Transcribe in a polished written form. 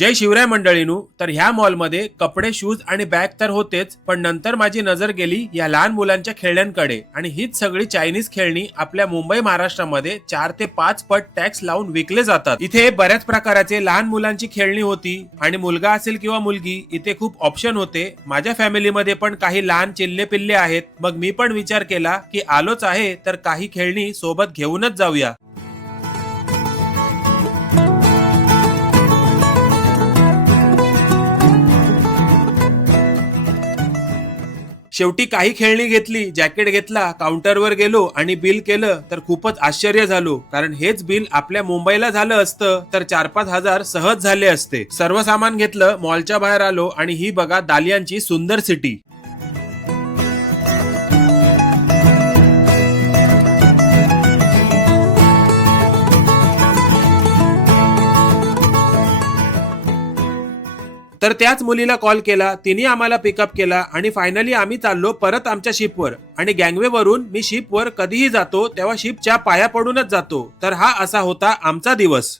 जय शिवराय मंडळीनू, तर ह्या मॉलमध्ये कपडे, शूज आणि बॅग तर होतेच, पण नंतर माझी नजर गेली या लहान मुलांच्या खेळण्यांकडे आणि हीच सगळी चायनीज खेळणी आपल्या मुंबई महाराष्ट्रामध्ये 4 ते 5 पट टॅक्स लावून विकले जातात। इथे बऱ्याच प्रकाराचे लहान मुलांची खेळणी होती आणि मुलगा असेल किंवा मुलगी, इथे खूप ऑप्शन होते। माझ्या फॅमिलीमध्ये पण काही लहान चिल्ले पिल्ले आहेत, मग मी पण विचार केला की आलोच आहे तर काही खेळणी सोबत घेऊनच जाऊया। शेवटी काही खेळणी घेतली, जॅकेट घेतला, काउंटरवर गेलो आणि बिल केलं तर खूपच आश्चर्य झालो, कारण हेच बिल आपल्या मुंबईला झालं असतं तर 4-5 हजार सहज झाले असते। सर्व सामान घेतलं, मॉलच्या बाहेर आलो आणि ही बघा दालियांची सुंदर सिटी। तर त्याच मुलीला कॉल केला, तिने आम्हाला पिकअप केला आणि फायनली आम्ही चाललो परत आमच्या शिपवर। आणि गँगवे वरून मी शिपवर कधीही जातो तेव्हा शिपच्या पाया पडूनच जातो। तर हा असा होता आमचा दिवस।